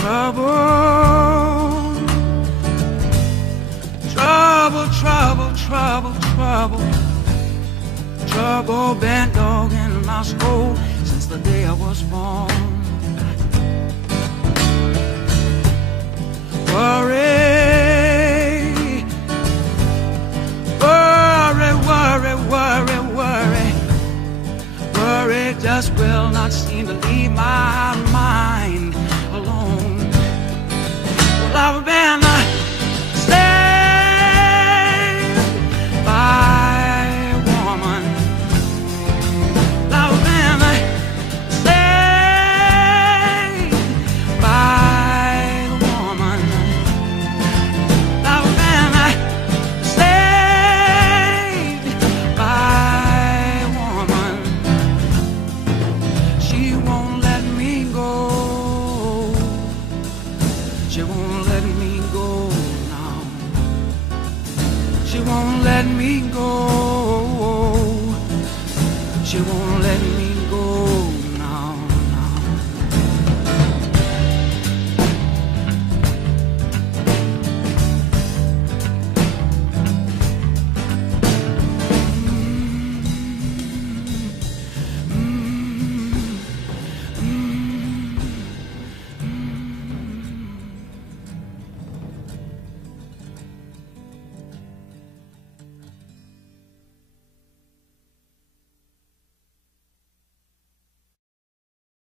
Trouble, trouble, trouble, trouble, trouble, trouble been dogging my soul since the day I was born. Worry, worry, worry, worry, worry, worry just will not seem to leave my mind alone. Well, I've been saved by a woman. I've been saved by a woman. I've been saved by a woman. She won't let me go. She won't let me go now. She won't let me go. She won't